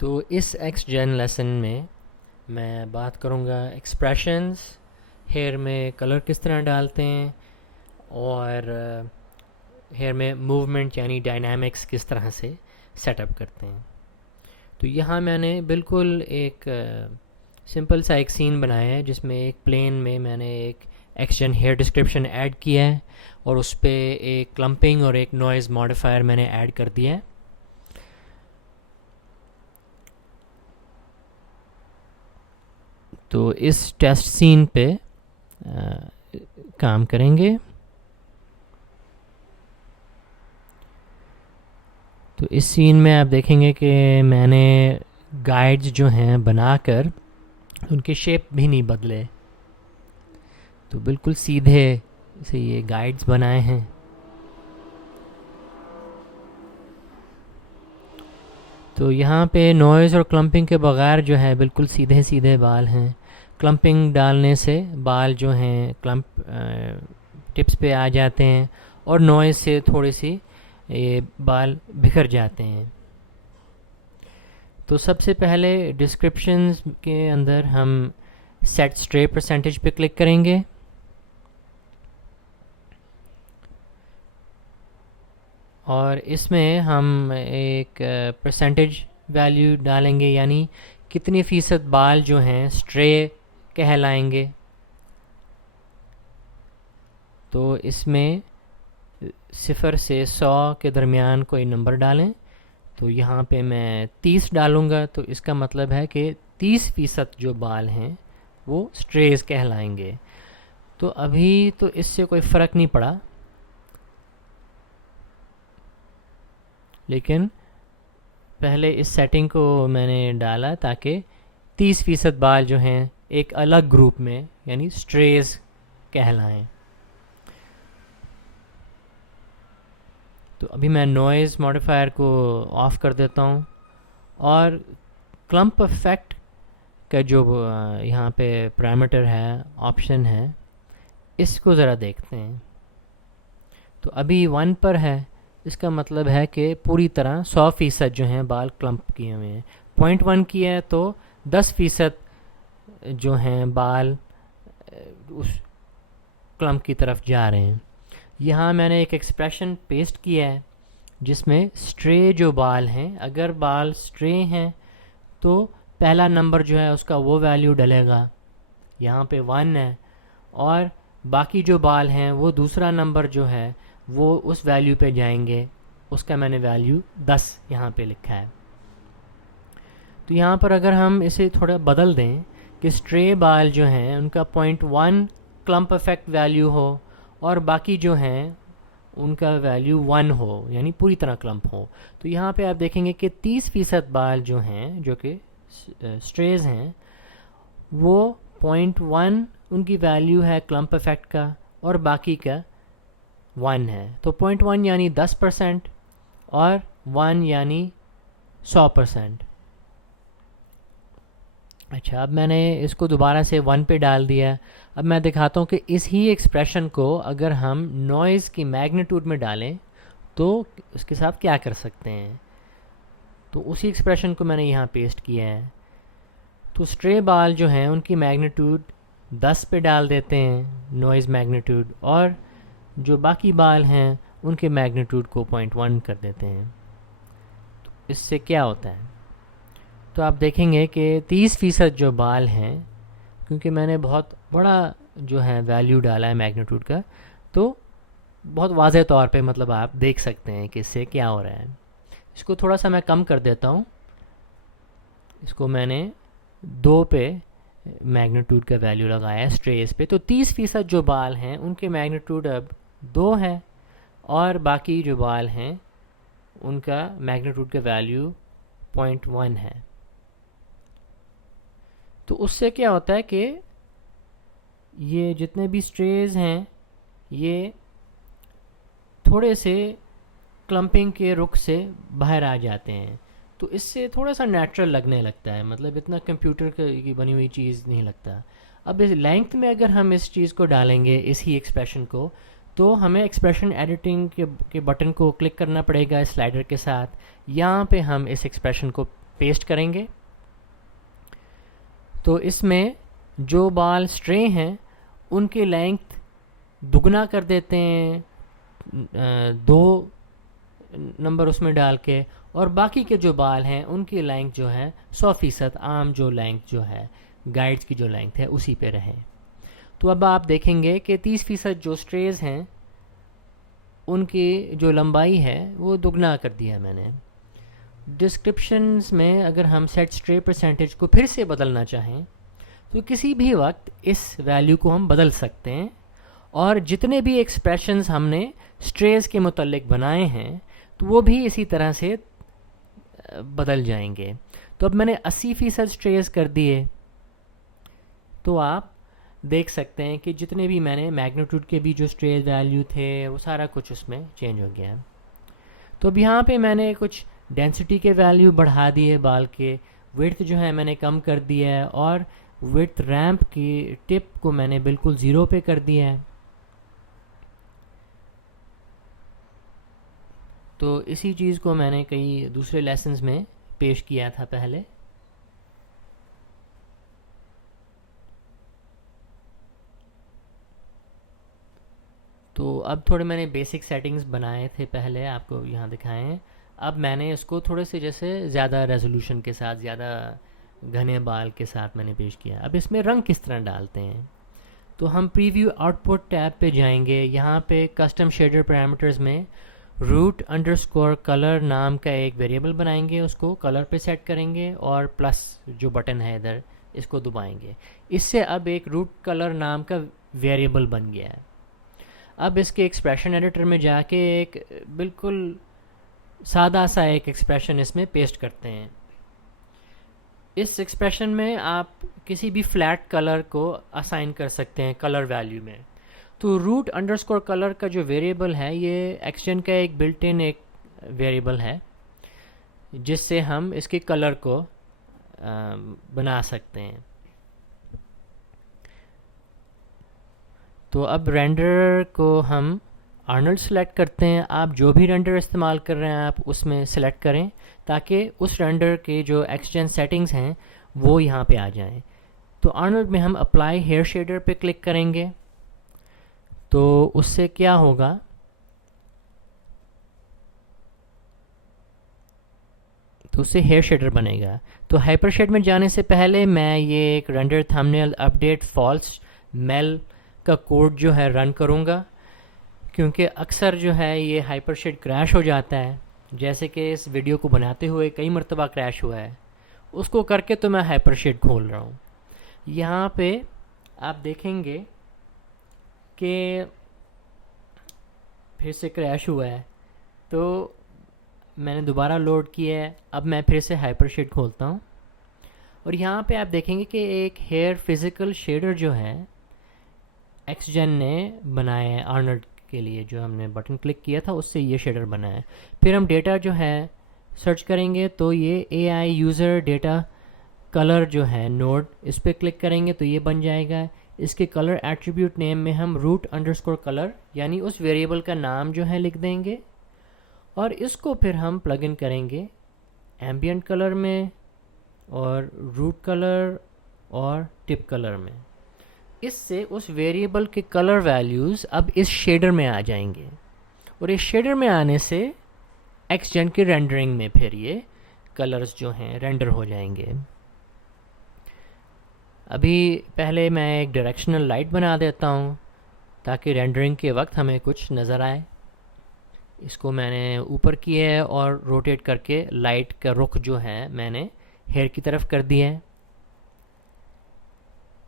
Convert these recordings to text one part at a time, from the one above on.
तो इस XGen lesson में मैं बात करूँगा एक्सप्रेशंस, हेयर में कलर किस तरह डालते हैं, और हेयर में मूवमेंट यानी डायनामिक्स किस तरह से सेटअप करते हैं। तो यहाँ मैंने बिल्कुल एक सिंपल सा एक सीन बनाया है जिसमें एक प्लेन में मैंने एक XGen हेयर डिस्क्रिप्शन ऐड किया है और उस पर एक क्लम्पिंग और एक नॉइज़ मॉडिफायर मैंने ऐड कर दिया है। तो इस टेस्ट सीन पे काम करेंगे। तो इस सीन में आप देखेंगे कि मैंने गाइड्स जो हैं बनाकर उनके शेप भी नहीं बदले, तो बिल्कुल सीधे से ये गाइड्स बनाए हैं। तो यहाँ पे नॉइज़ और क्लम्पिंग के बगैर जो है बिल्कुल सीधे सीधे बाल हैं। क्लम्पिंग डालने से बाल जो हैं क्लम्प टिप्स पे आ जाते हैं और नॉइज़ से थोड़ी सी ये बाल बिखर जाते हैं। तो सबसे पहले डिस्क्रिप्शंस के अंदर हम सेट स्ट्रे परसेंटेज पे क्लिक करेंगे। और इसमें हम एक परसेंटेज वैल्यू डालेंगे, यानी कितनी फ़ीसद बाल जो हैं स्ट्रे कहलाएंगे। तो इसमें 0 से 100 के दरमियान कोई नंबर डालें। तो यहाँ पे मैं 30 डालूँगा, तो इसका मतलब है कि 30% जो बाल हैं वो स्ट्रेज कहलाएंगे। तो अभी तो इससे कोई फ़र्क नहीं पड़ा, लेकिन पहले इस सेटिंग को मैंने डाला ताकि 30% बाल जो हैं एक अलग ग्रुप में यानी स्ट्रेज कहलाएं। तो अभी मैं नॉइज़ मॉडिफायर को ऑफ़ कर देता हूँ और क्लम्प इफेक्ट का जो यहाँ पे पैरामीटर है, ऑप्शन है, इसको ज़रा देखते हैं। तो अभी 1 पर है, इसका मतलब है कि पूरी तरह 100% जो हैं बाल क्लम्प किए हुए हैं। 0.1 किया है तो 10% जो हैं बाल उस क्लम्प की तरफ जा रहे हैं। यहाँ मैंने एक एक्सप्रेशन पेस्ट किया है जिसमें स्ट्रे जो बाल हैं, अगर बाल स्ट्रे हैं तो पहला नंबर जो है उसका वो वैल्यू डलेगा, यहाँ पे 1 है, और बाकी जो बाल हैं वो दूसरा नंबर जो है वो उस वैल्यू पे जाएंगे, उसका मैंने वैल्यू 10 यहाँ पे लिखा है। तो यहाँ पर अगर हम इसे थोड़ा बदल दें कि स्ट्रे बाल जो हैं उनका 0.1 क्लम्प इफेक्ट वैल्यू हो और बाकी जो हैं उनका वैल्यू 1 हो, यानी पूरी तरह क्लम्प हो, तो यहाँ पे आप देखेंगे कि 30% बाल जो हैं जो कि स्ट्रेज हैं वो 0.1 उनकी वैल्यू है क्लम्प इफेक्ट का और बाकी का 1 है। तो 0.1 यानी 10% और 1 यानी 100%। अच्छा, अब मैंने इसको दोबारा से 1 पे डाल दिया। अब मैं दिखाता हूँ कि इस ही एक्सप्रेशन को अगर हम नॉइज़ की मैग्नीट्यूड में डालें तो उसके साथ क्या कर सकते हैं। तो उसी एक्सप्रेशन को मैंने यहाँ पेस्ट किया है। तो स्ट्रे बाल जो हैं उनकी मैग्नीट्यूड 10 पे डाल देते हैं नॉइज़ मैग्नीट्यूड, और जो बाकी बाल हैं उनके मैग्नीट्यूड को 0.1 कर देते हैं। तो इससे क्या होता है, तो आप देखेंगे कि 30% जो बाल हैं, क्योंकि मैंने बहुत बड़ा जो है वैल्यू डाला है मैग्नीट्यूड का, तो बहुत वाज़ेह तौर पे मतलब आप देख सकते हैं कि इससे क्या हो रहा है। इसको थोड़ा सा मैं कम कर देता हूँ, इसको मैंने 2 पे मैग्नीट्यूड का वैल्यू लगाया है स्ट्रेस पे। तो 30% जो बाल हैं उनके मैग्नीट्यूड अब 2 है और बाकी जो बाल हैं उनका मैग्नीट्यूड का वैल्यू 0.1 है। तो उससे क्या होता है कि ये जितने भी स्ट्रेज हैं ये थोड़े से क्लम्पिंग के रुख से बाहर आ जाते हैं। तो इससे थोड़ा सा नेचुरल लगने लगता है, मतलब इतना कंप्यूटर की बनी हुई चीज़ नहीं लगता। अब इस लेंथ में अगर हम इस चीज़ को डालेंगे, इस ही एक्सप्रेशन को, तो हमें एक्सप्रेशन एडिटिंग के बटन को क्लिक करना पड़ेगा स्लाइडर के साथ। यहाँ पे हम इस एक्सप्रेशन को पेस्ट करेंगे। तो इसमें जो बाल स्ट्रे हैं उनकी लेंथ दुगना कर देते हैं, 2 नंबर उसमें डाल के, और बाकी के जो बाल हैं उनकी लेंथ जो है 100% आम जो लेंथ जो है गाइड्स की जो लेंथ है उसी पे रहे। तो अब आप देखेंगे कि 30% जो स्ट्रेज हैं उनकी जो लंबाई है वो दुगना कर दिया मैंने। डिस्क्रिप्शंस में अगर हम सेट स्ट्रे परसेंटेज को फिर से बदलना चाहें तो किसी भी वक्त इस वैल्यू को हम बदल सकते हैं, और जितने भी एक्सप्रेशंस हमने स्ट्रेस के मुतल्लिक बनाए हैं तो वो भी इसी तरह से बदल जाएंगे। तो अब मैंने 80% स्ट्रेस कर दिए, तो आप देख सकते हैं कि जितने भी मैंने मैग्नीट्यूड के भी जो स्ट्रेस वैल्यू थे वो सारा कुछ उसमें चेंज हो गया है। तो अब यहाँ पे मैंने कुछ डेंसिटी के वैल्यू बढ़ा दिए, बाल के विड्थ जो है मैंने कम कर दिया है, और विड्थ रैंप की टिप को मैंने बिल्कुल 0 पे कर दिया है। तो इसी चीज़ को मैंने कई दूसरे लेसन्स में पेश किया था पहले। तो अब थोड़े मैंने बेसिक सेटिंग्स बनाए थे पहले, आपको यहाँ दिखाए हैं। अब मैंने इसको थोड़े से जैसे ज़्यादा रेजोल्यूशन के साथ, ज़्यादा घने बाल के साथ मैंने पेश किया। अब इसमें रंग किस तरह डालते हैं, तो हम प्रीव्यू आउटपुट टैब पे जाएंगे। यहाँ पे कस्टम शेडर पैरामीटर्स में रूट अंडरस्कोर कलर नाम का एक वेरिएबल बनाएंगे, उसको कलर पे सेट करेंगे और प्लस जो बटन है इधर इसको दबाएंगे। इससे अब एक रूट कलर नाम का वेरिएबल बन गया है। अब इसके एक्सप्रेशन एडिटर में जाके एक बिल्कुल सादा सा एक एक्सप्रेशन इसमें पेस्ट करते हैं। इस एक्सप्रेशन में आप किसी भी फ्लैट कलर को असाइन कर सकते हैं कलर वैल्यू में। तो रूट अंडरस्कोर कलर का जो वेरिएबल है ये एक्सजेन का एक बिल्ट इन एक वेरिएबल है जिससे हम इसके कलर को बना सकते हैं। तो अब रेंडर को हम आर्नल्ड सेलेक्ट करते हैं। आप जो भी रेंडर इस्तेमाल कर रहे हैं आप उसमें सेलेक्ट करें ताकि उस रेंडर के जो एक्सजेन सेटिंग्स हैं वो यहाँ पे आ जाएं। तो आर्नल्ड में हम अप्लाई हेयर शेडर पे क्लिक करेंगे, तो उससे क्या होगा, तो उससे हेयर शेडर बनेगा। तो हाइपर शेड में जाने से पहले मैं ये एक render thumbnail update false MEL का कोड जो है रन करूँगा, क्योंकि अक्सर जो है ये हाइपर शेड क्रैश हो जाता है, जैसे कि इस वीडियो को बनाते हुए कई मरतबा क्रैश हुआ है। उसको करके तो मैं हाइपर शेड खोल रहा हूँ। यहाँ पे आप देखेंगे कि फिर से क्रैश हुआ है, तो मैंने दोबारा लोड किया है। अब मैं फिर से हाइपर शेड खोलता हूँ और यहाँ पे आप देखेंगे कि एक हेयर फिजिकल शेडर जो है एक्सजेन ने बनाया है आर्नल्ड के लिए, जो हमने बटन क्लिक किया था उससे ये शेडर बना है। फिर हम डेटा जो है सर्च करेंगे तो ये AI यूज़र डेटा कलर जो है नोड, इस पर क्लिक करेंगे तो ये बन जाएगा। इसके कलर एट्रीब्यूट नेम में हम रूट अंडरस्कोर कलर यानी उस वेरिएबल का नाम जो है लिख देंगे, और इसको फिर हम प्लग इन करेंगे एम्बियंट कलर में और रूट कलर और टिप कलर में। इससे उस वेरिएबल के कलर वैल्यूज़ अब इस शेडर में आ जाएंगे, और इस शेडर में आने से एक्सजेन की रेंडरिंग में फिर ये कलर्स जो हैं रेंडर हो जाएंगे। अभी पहले मैं एक डायरेक्शनल लाइट बना देता हूँ ताकि रेंडरिंग के वक्त हमें कुछ नज़र आए। इसको मैंने ऊपर किया है और रोटेट करके लाइट का रुख जो है मैंने हेयर की तरफ कर दिया है।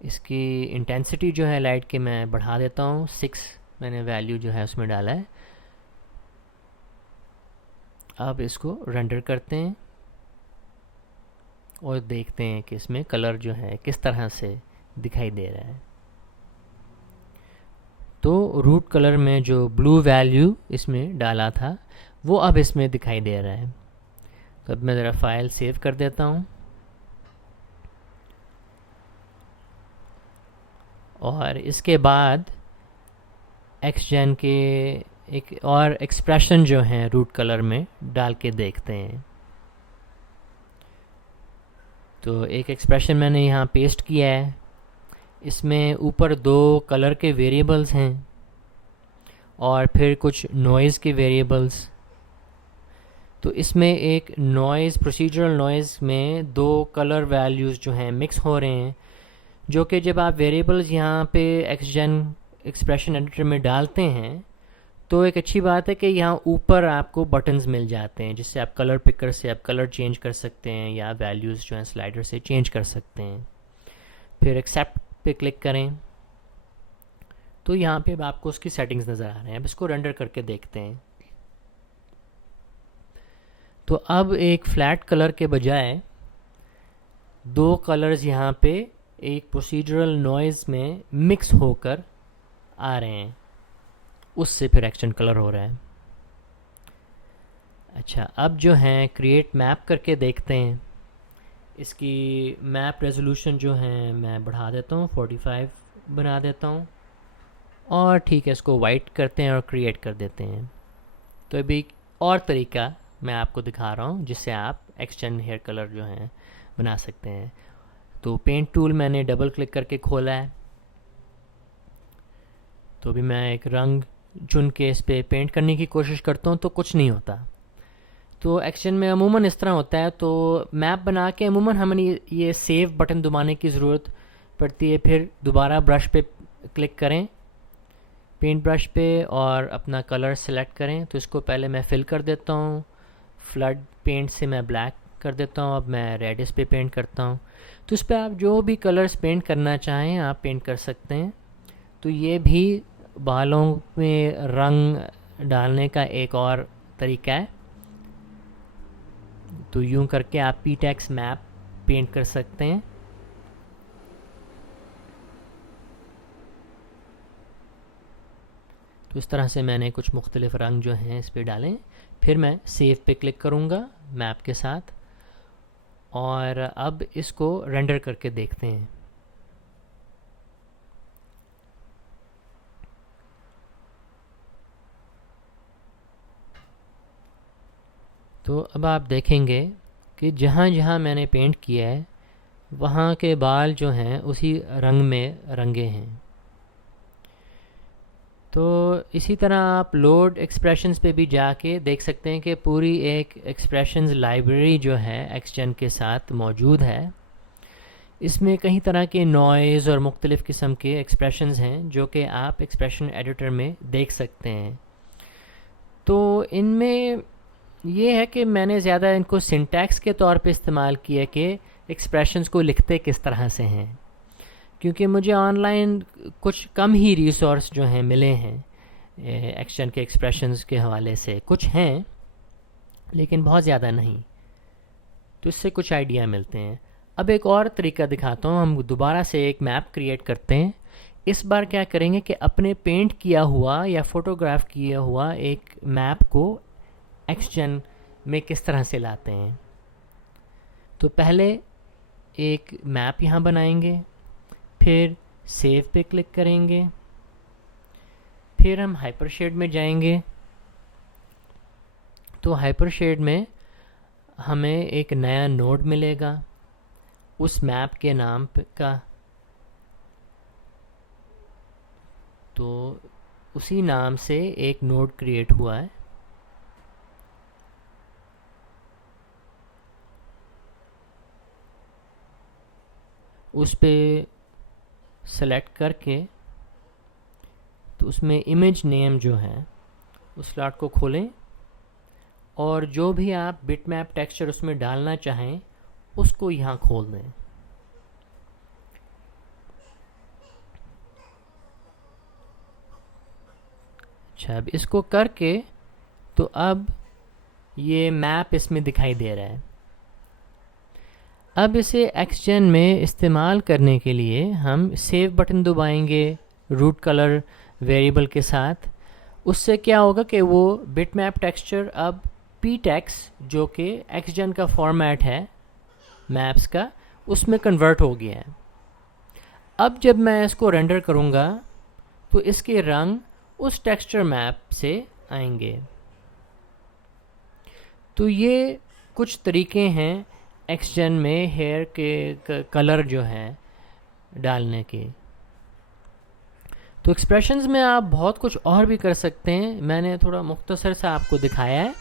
इसकी इंटेंसिटी जो है लाइट की मैं बढ़ा देता हूँ, 6 मैंने वैल्यू जो है उसमें डाला है। अब इसको रेंडर करते हैं और देखते हैं कि इसमें कलर जो है किस तरह से दिखाई दे रहा है। तो रूट कलर में जो ब्लू वैल्यू इसमें डाला था वो अब इसमें दिखाई दे रहा है। तो अब मैं ज़रा फाइल सेव कर देता हूँ और इसके बाद एक्सजेन के एक और एक्सप्रेशन जो हैं रूट कलर में डाल के देखते हैं। तो एक एक्सप्रेशन मैंने यहाँ पेस्ट किया है, इसमें ऊपर दो कलर के वेरिएबल्स हैं और फिर कुछ नॉइज़ के वेरिएबल्स। तो इसमें एक नॉइज़, प्रोसीजरल नॉइज़ में दो कलर वैल्यूज़ जो हैं मिक्स हो रहे हैं, जो कि जब आप वेरिएबल्स यहाँ पे एक्सजन एक्सप्रेशन एडिटर में डालते हैं तो एक अच्छी बात है कि यहाँ ऊपर आपको बटन्स मिल जाते हैं, जिससे आप कलर पिकर से आप कलर चेंज कर सकते हैं या वैल्यूज़ जो हैं स्लाइडर से चेंज कर सकते हैं। फिर एक्सेप्ट पे क्लिक करें तो यहाँ पे अब आपको उसकी सेटिंग्स नज़र आ रहे हैं। अब इसको रेंडर करके देखते हैं। तो अब एक फ्लैट कलर के बजाय दो कलर्स यहाँ पे एक प्रोसीजरल नॉइज़ में मिक्स होकर आ रहे हैं, उससे फिर एक्सटेंड कलर हो रहा है। अच्छा, अब जो है क्रिएट मैप करके देखते हैं। इसकी मैप रेजोल्यूशन जो है मैं बढ़ा देता हूँ, 45 बना देता हूँ, और ठीक है इसको वाइट करते हैं और क्रिएट कर देते हैं। तो अभी और तरीका मैं आपको दिखा रहा हूँ जिससे आप एक्सटेंड हेयर कलर जो हैं बना सकते हैं। तो पेंट टूल मैंने डबल क्लिक करके खोला है। तो अभी मैं एक रंग चुन के इस पर पेंट करने की कोशिश करता हूँ तो कुछ नहीं होता। तो एक्सटेंड में अमूमन इस तरह होता है। तो मैप बना के अमूमन हमें ये सेव बटन दबाने की ज़रूरत पड़ती है। फिर दोबारा ब्रश पे क्लिक करें, पेंट ब्रश पे, और अपना कलर सेलेक्ट करें। तो इसको पहले मैं फिल कर देता हूँ, फ्लड पेंट से मैं ब्लैक कर देता हूँ। अब मैं रेड इस पे पेंट करता हूँ। तो इस पर आप जो भी कलर्स पेंट करना चाहें आप पेंट कर सकते हैं। तो ये भी बालों में रंग डालने का एक और तरीका है। तो यूं करके आप पीटेक्स मैप पेंट कर सकते हैं। तो इस तरह से मैंने कुछ मुख्तलिफ रंग जो हैं इस पे डालें। फिर मैं सेव पे क्लिक करूँगा मैप के साथ, और अब इसको रेंडर करके देखते हैं। तो अब आप देखेंगे कि जहाँ जहाँ मैंने पेंट किया है वहाँ के बाल जो हैं उसी रंग में रंगे हैं। तो इसी तरह आप लोड एक्सप्रेशंस पे भी जाके देख सकते हैं कि पूरी एक एक्सप्रेशंस लाइब्रेरी जो है एक्सजेन के साथ मौजूद है। इसमें कई तरह के नॉइज़ और मुख्तलिफ़ किस्म के एक्सप्रेशंस हैं जो कि आप एक्सप्रेशन एडिटर में देख सकते हैं। तो इनमें ये है कि मैंने ज़्यादा इनको सिंटैक्स के तौर पे इस्तेमाल किया कि एक्सप्रेशंस को लिखते किस तरह से हैं, क्योंकि मुझे ऑनलाइन कुछ कम ही रिसोर्स जो हैं मिले हैं एक्शन के एक्सप्रेशंस के हवाले से। कुछ हैं लेकिन बहुत ज़्यादा नहीं, तो इससे कुछ आइडिया मिलते हैं। अब एक और तरीका दिखाता हूँ। हम दोबारा से एक मैप क्रिएट करते हैं। इस बार क्या करेंगे कि अपने पेंट किया हुआ या फ़ोटोग्राफ किया हुआ एक मैप को एक्सजेन में किस तरह से लाते हैं। तो पहले एक मैप यहाँ बनाएंगे, फिर सेव पे क्लिक करेंगे, फिर हम हाइपरशेड में जाएंगे। तो हाइपरशेड में हमें एक नया नोड मिलेगा उस मैप के नाम का। तो उसी नाम से एक नोड क्रिएट हुआ है। उस पे सेलेक्ट करके तो उसमें इमेज नेम जो है उस स्लॉट को खोलें, और जो भी आप बिटमैप टेक्सचर उसमें डालना चाहें उसको यहाँ खोल दें। अच्छा, अब इसको करके तो अब ये मैप इसमें दिखाई दे रहा है। अब इसे एक्सजेन में इस्तेमाल करने के लिए हम सेव बटन दबाएंगे रूट कलर वेरिएबल के साथ। उससे क्या होगा कि वो बिटमैप टेक्सचर अब ptex जो कि एक्सजेन का फॉर्मेट है मैप्स का, उसमें कन्वर्ट हो गया है। अब जब मैं इसको रेंडर करूँगा तो इसके रंग उस टेक्सचर मैप से आएंगे। तो ये कुछ तरीके हैं एक्सजेन में हेयर के कलर जो है डालने के। तो एक्सप्रेशंस में आप बहुत कुछ और भी कर सकते हैं, मैंने थोड़ा मुख्तसर सा आपको दिखाया है।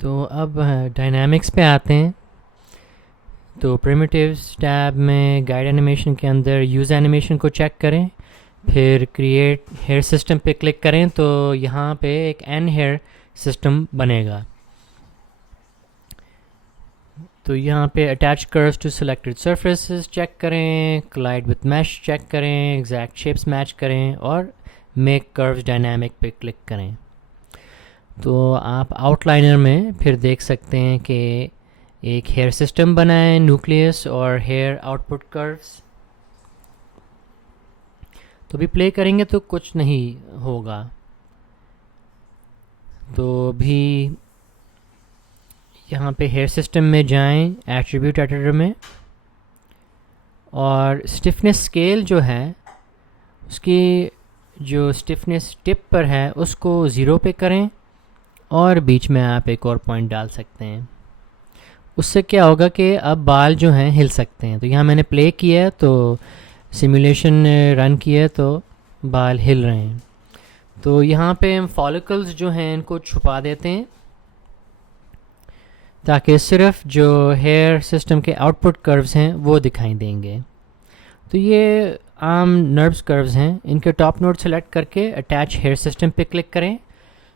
तो अब डायनामिक्स पे आते हैं। तो प्रिमिटिव्स टैब में गाइड एनिमेशन के अंदर यूज़ एनिमेशन को चेक करें, फिर क्रिएट हेयर सिस्टम पे क्लिक करें तो यहाँ पे एक एन हेयर सिस्टम बनेगा। तो यहाँ पे attach curves to selected surfaces check करें, कोलाइड विथ मैश चेक करें, एग्जैक्ट शेप्स मैच करें और मेक कर्व्स डायनामिक पे क्लिक करें। तो आप आउटलाइनर में फिर देख सकते हैं कि एक हेयर सिस्टम बना है, न्यूक्लियस और हेयर आउटपुट कर्व्स। तो भी प्ले करेंगे तो कुछ नहीं होगा। तो भी यहाँ पे हेयर सिस्टम में जाएं, एट्रीब्यूट एडिटर में, और स्टिफनेस स्केल जो है उसकी जो स्टिफनेस टिप पर है उसको 0 पे करें और बीच में आप एक और पॉइंट डाल सकते हैं। उससे क्या होगा कि अब बाल जो हैं हिल सकते हैं। तो यहाँ मैंने प्ले किया है तो सिमुलेशन रन किया है तो बाल हिल रहे हैं। तो यहाँ पे हम फॉलिकल्स जो हैं इनको छुपा देते हैं ताकि सिर्फ जो हेयर सिस्टम के आउटपुट कर्व्स हैं वो दिखाई देंगे। तो ये आम नर्व्स कर्व्स हैं, इनके टॉप नोड सेलेक्ट करके अटैच हेयर सिस्टम पे क्लिक करें।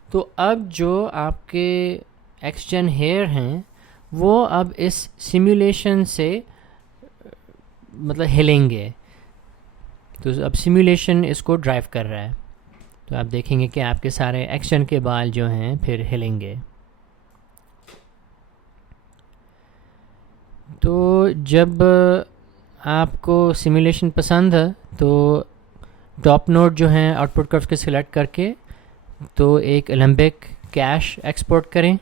तो अब जो आपके एक्सजेन हेयर हैं वो अब इस सिमुलेशन से मतलब हिलेंगे। तो अब सिमुलेशन इसको ड्राइव कर रहा है। तो आप देखेंगे कि आपके सारे एक्सजेन के बाल जो हैं फिर हिलेंगे। तो जब आपको सिमुलेशन पसंद है तो टॉप नोड जो हैं आउटपुट कर्व्स के सिलेक्ट करके तो एक एलम्बिक कैश एक्सपोर्ट करें।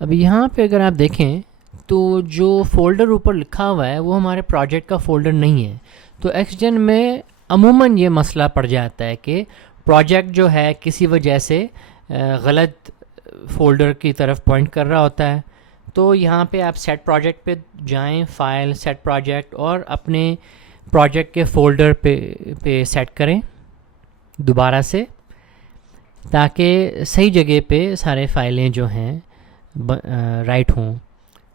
अब यहाँ पे अगर आप देखें तो जो फ़ोल्डर ऊपर लिखा हुआ है वो हमारे प्रोजेक्ट का फ़ोल्डर नहीं है। तो एक्सजेन में अमूमन ये मसला पड़ जाता है कि प्रोजेक्ट जो है किसी वजह से गलत फ़ोल्डर की तरफ पॉइंट कर रहा होता है। तो यहाँ पे आप सेट प्रोजेक्ट पे जाएं, फाइल सेट प्रोजेक्ट, और अपने प्रोजेक्ट के फ़ोल्डर पे सेट करें दोबारा से, ताकि सही जगह पे सारे फाइलें जो हैं राइट हों।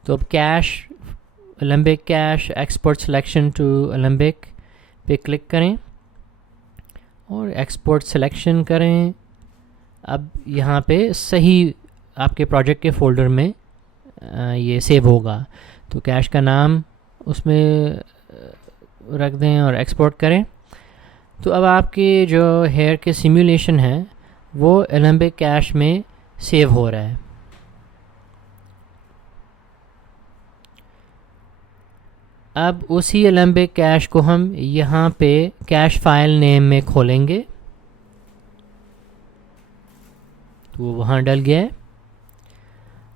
तो अब cache, Alembic cache, export selection to Alembic पे क्लिक करें और एक्सपोर्ट सिलेक्शन करें। अब यहाँ पे सही आपके प्रोजेक्ट के फ़ोल्डर में ये सेव होगा। तो कैश का नाम उसमें रख दें और एक्सपोर्ट करें। तो अब आपकी जो हेयर के सिमुलेशन है वो एलम्बिक कैश में सेव हो रहा है। अब उसी एलम्बिक कैश को हम यहाँ पे कैश फाइल नेम में खोलेंगे। तो वो वहाँ डल गया है।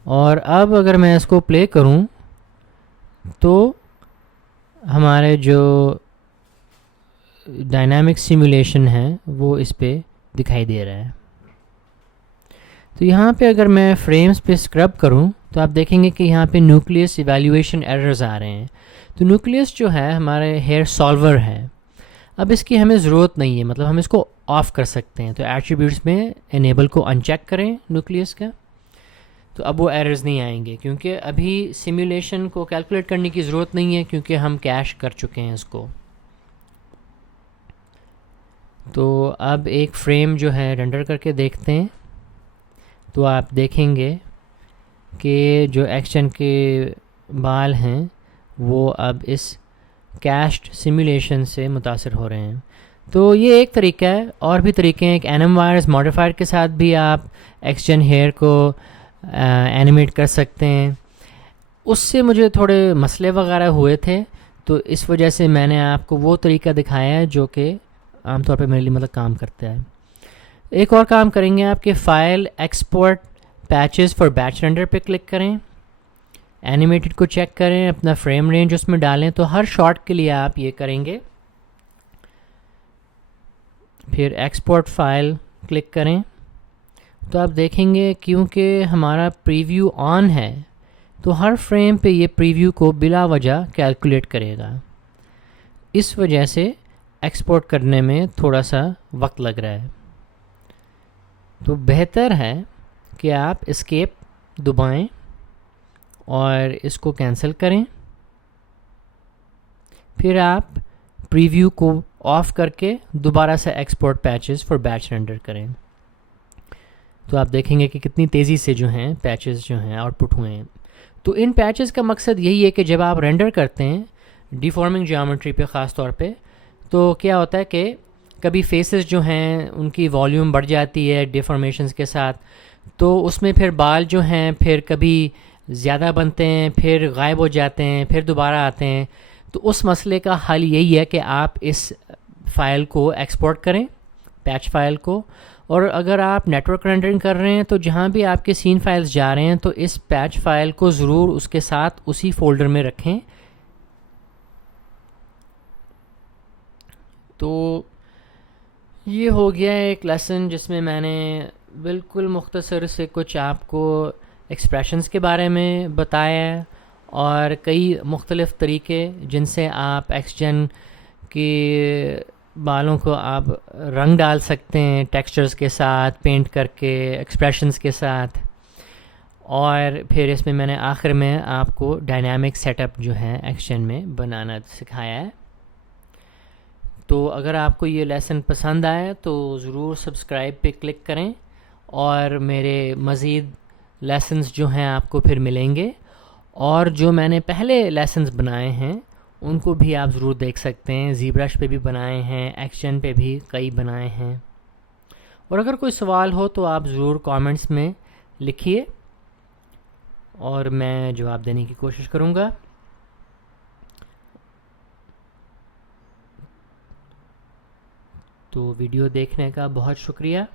और अब अगर मैं इसको प्ले करूँ तो हमारे जो डायनामिक सिमुलेशन है वो इस पे दिखाई दे रहा है। तो यहाँ पे अगर मैं फ्रेम्स पे स्क्रब करूँ तो आप देखेंगे कि यहाँ पे न्यूक्लियस इवैल्यूएशन एरर्स आ रहे हैं। तो न्यूक्लियस जो है हमारे हेयर सॉल्वर है। अब इसकी हमें ज़रूरत नहीं है, मतलब हम इसको ऑफ़ कर सकते हैं। तो एट्रीब्यूट्स में इनेबल को अनचेक करें न्यूक्लियस का, तो अब वो एरर्स नहीं आएंगे, क्योंकि अभी सिमुलेशन को कैलकुलेट करने की ज़रूरत नहीं है क्योंकि हम कैश कर चुके हैं इसको। तो अब एक फ्रेम जो है रेंडर करके देखते हैं। तो आप देखेंगे कि जो एक्शन के बाल हैं वो अब इस कैश्ड सिमुलेशन से मुतासिर हो रहे हैं। तो ये एक तरीका है, और भी तरीके हैं। एक एनम वायर्स मॉडिफायर के साथ भी आप एक्सजेन हेयर को एनिमेट कर सकते हैं। उससे मुझे थोड़े मसले वगैरह हुए थे, तो इस वजह से मैंने आपको वो तरीका दिखाया है जो कि आमतौर पे मेरे लिए मतलब काम करता है। एक और काम करेंगे, आपके file export patches for batch render पे क्लिक करें, एनिमेटेड को चेक करें, अपना फ्रेम रेंज उसमें डालें। तो हर शॉट के लिए आप ये करेंगे। फिर एक्सपोर्ट फाइल क्लिक करें, तो आप देखेंगे क्योंकि हमारा प्रीव्यू ऑन है तो हर फ्रेम पे ये प्रीव्यू को बिला वजह कैलकुलेट करेगा। इस वजह से एक्सपोर्ट करने में थोड़ा सा वक्त लग रहा है। तो बेहतर है कि आप एस्केप दबाएं और इसको कैंसिल करें, फिर आप प्रीव्यू को ऑफ करके दोबारा से export patches for batch render करें। तो आप देखेंगे कि कितनी तेज़ी से जो हैं पैचेस जो हैं आउटपुट हुए हैं। तो इन पैचेस का मकसद यही है कि जब आप रेंडर करते हैं डिफॉर्मिंग ज्योमेट्री पे ख़ास तौर पे, तो क्या होता है कि कभी फेसेस जो हैं उनकी वॉल्यूम बढ़ जाती है डिफॉर्मेशंस के साथ, तो उसमें फिर बाल जो हैं फिर कभी ज़्यादा बनते हैं, फिर गायब हो जाते हैं, फिर दोबारा आते हैं। तो उस मसले का हल यही है कि आप इस फ़ाइल को एक्सपोर्ट करें, पैच फाइल को, और अगर आप नेटवर्क रेंडरिंग कर रहे हैं तो जहाँ भी आपके सीन फाइल्स जा रहे हैं तो इस पैच फाइल को ज़रूर उसके साथ उसी फोल्डर में रखें। तो ये हो गया एक लेसन जिसमें मैंने बिल्कुल मुख्तसर से कुछ आपको एक्सप्रेशंस के बारे में बताया है और कई मुख्तलिफ़ तरीके जिनसे आप एक्सजेन के बालों को आप रंग डाल सकते हैं टेक्सचर्स के साथ, पेंट करके, एक्सप्रेशंस के साथ। और फिर इसमें मैंने आखिर में आपको डायनामिक सेटअप जो है एक्सजेन में बनाना सिखाया है। तो अगर आपको ये लेसन पसंद आया तो ज़रूर सब्सक्राइब पे क्लिक करें और मेरे मज़ीद लेसन्स जो हैं आपको फिर मिलेंगे, और जो मैंने पहले लेसन्स बनाए हैं उनको भी आप ज़रूर देख सकते हैं। ज़ीब्रश पे भी बनाए हैं, एक्शन पे भी कई बनाए हैं। और अगर कोई सवाल हो तो आप ज़रूर कमेंट्स में लिखिए और मैं जवाब देने की कोशिश करूँगा। तो वीडियो देखने का बहुत शुक्रिया।